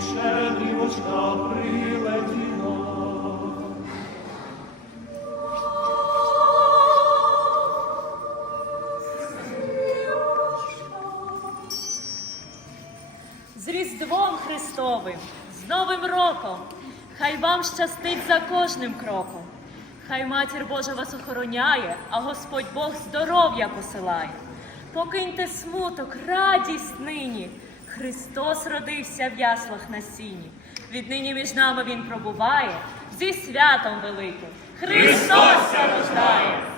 Щедрий. З Різдвом Христовим, з Новим роком! Хай вам щастить за кожним кроком. Хай матір Божа вас охороняє, а Господь Бог здоров'я посилає. Покиньте смуток, радість нині. Христос родився в яслах на сіні. Віднині між нами Він пробуває зі святом великим. Христос рождає!